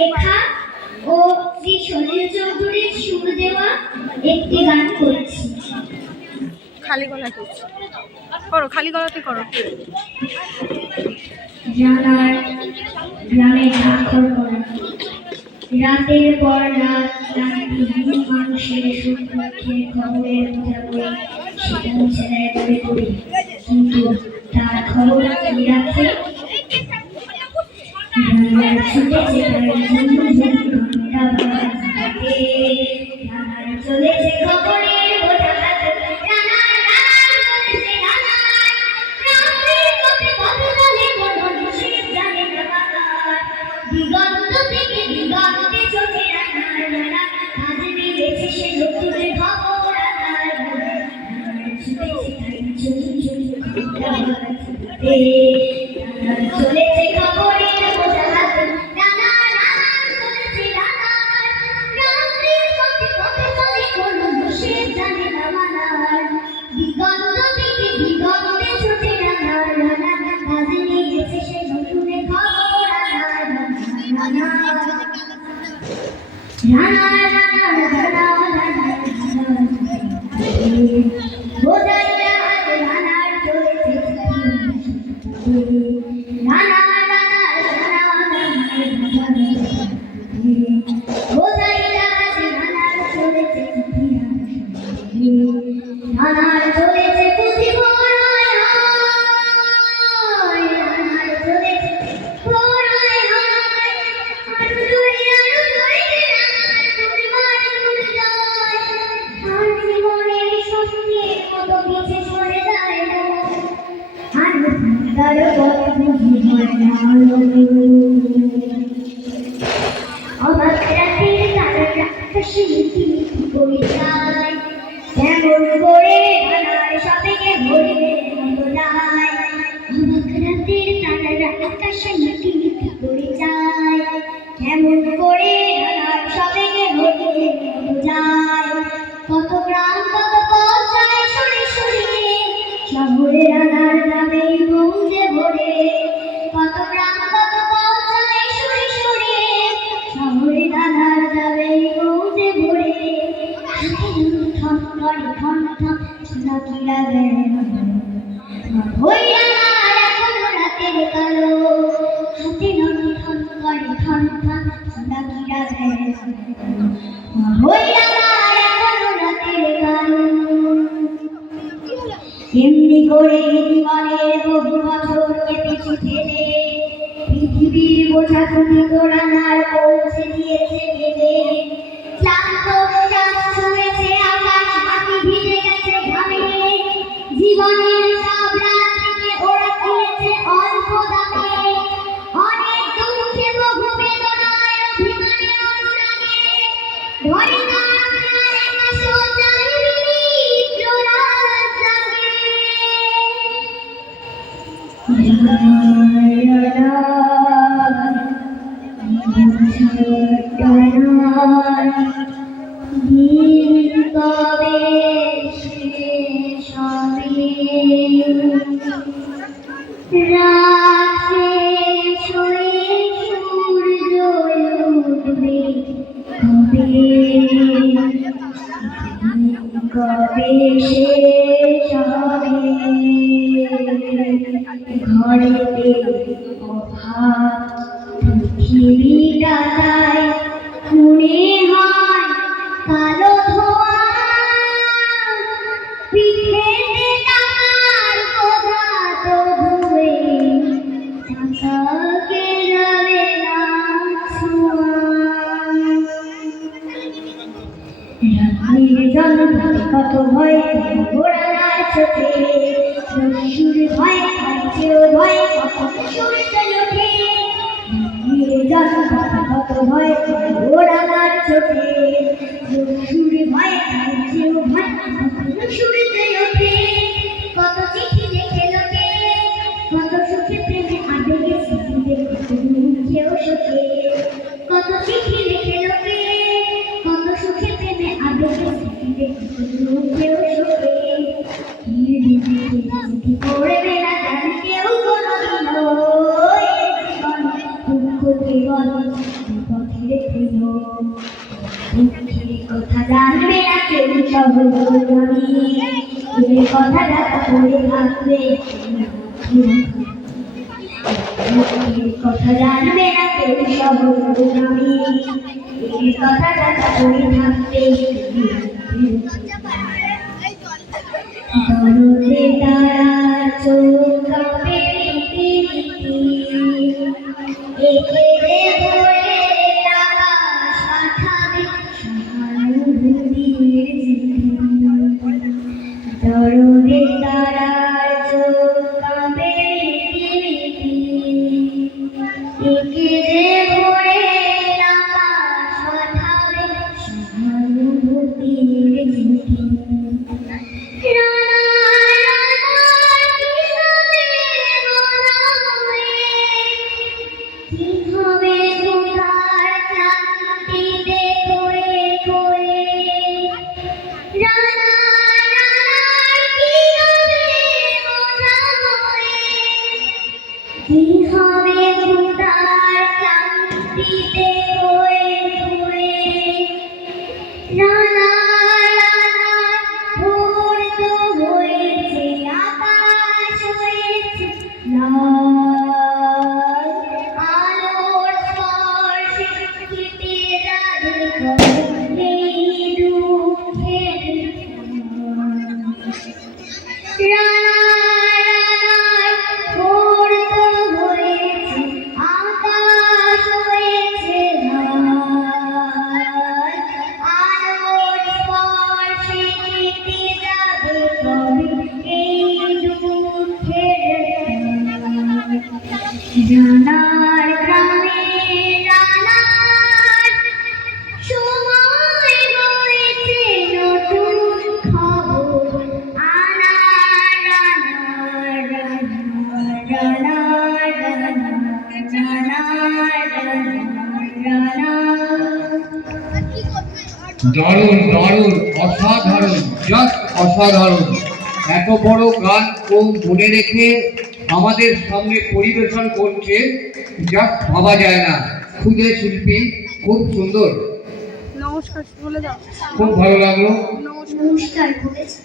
লেখা ও শ্রী সলিল চৌধুরীর সুর দেওয়া একটি গান করছি। খালি গলা করো, খালি গলাতে করো। জানার গ্রামে স্বাক্ষর করা, রাতের পর রাত ক্লান্তিহীন মানুষের সুখ দুঃখের খবরের বোঝা বই সেটা মুছে দেয় দূরে দূরে, কিন্তু তার খবর কি রাখে? ছুটেছে চলেছে খবরের বোঝা হাতে, দিগন্ত থেকে দিগন্তে চোখে রানা আজ মিলেছে সে নতুনের খবর চলেছে খবরের বোঝা হাতে, দিগন্ত থেকে দিগন্তে ছুটে রানা আজ মিলেছে সে নতুনের খবর কেমন করে সবেগে ভরে মতো যায়, অবাক রাতের তারারা আকাশে লিটি লিটি করে যায়, কেমন করে সবেগে ভরে মতো যায়, কত গ্রাম কত পথ যায় সরে সরে, শহরে রানার নামে গৌজে ভরে, কত গ্রাম কত পথ যায় সরে সরে, শহরে রানার নামে গৌজে ভরে, ঠন করে ঠন ঠন শোনা কি লাগে ওই রানার এখনো রাতের কালো, হাতে নন ঠন করে ঠন ঠন শোনা কি লাগে ওই রানার এখনো রাতের কালো। এমনি করে জীবনের বহু বছরকে পিছু ফেলে পৃথিবীর বোঝা তুমি গোড়ানার পৌঁছে দিয়েছে ভেবে, ক্লান্ত শ্বাস ছুঁয়েছে আকাশ, মাটি ভিজে গেছে ঘামে, জীবনের সব রাত্রিকে ওরা কিনেছে অল্প দামে, অনেক দুঃখে বহু বেদনায় অভিমানে অনুরাগে, ঘরে একা সোজায় বিচিত্র রাত জাগে। দিন কবে শেষ হবে, রাত শেষ হয়ে সূর্য উঠবে কবে, কবে শেষ হবে, ঘরেতে অভাব পৃথিবীটা তাই মনে হয় কালো ধোয়া, পিঠেতে টাকার বোঝা তবুয়ে টাকাকে যাবে না ছোঁয়া, রাত্রির জন্ম কত ভয় ঘোড়ার চোখে, সুর ভয় কেউ ভয় কত সূর্য ওঠে, কত ভয় ঘোড়ার চোখে, সুর ভয় কেউ ভয় সূর্য ওঠে, কত চিঠি লিখে লোকে, কত সুখে প্রেমে আবেগে স্মৃতিতে কেউ সুখে, কত চিঠি লিখে লোকে, কত সুখে প্রেমে আবেগে স্মৃতিতে কেউ সুখে, পড়বে না জানি কেউ কোনদিন জীবন দুঃখ জীবন দুঃখের কথা জানবে না কেউ সহজগামী এ কথাটা পড়ে থাকবে দুঃখের কথা জানবে না কেউ সহজগামী এ কথাটা পড়ে থাকবে দরদে তারা চোখ কাঁপে রীতি একে রে ভরে আকাশ পাঠাবে সহানুভূতির দরদে তারা চোখ কাঁপে রীতি একে রে ভরে আকাশ পাঠাবে সহানুভূতির রানার গ্রামে রানার সময় হয়েছে নতুন খবর আনার রানার রানার রানার রানার দারুণ দারুণ অসাধারণ, জাস্ট অসাধারণ। এত বড় গান ও মনে রেখে আমাদের সামনে পরিবেশন করছে, জাস্ট ভাবা যায় না। খুদে শিল্পী, খুব সুন্দর, নমস্কার বলে দাও। খুব ভালো লাগলো। নমস্কার। নমস্কার বলেছে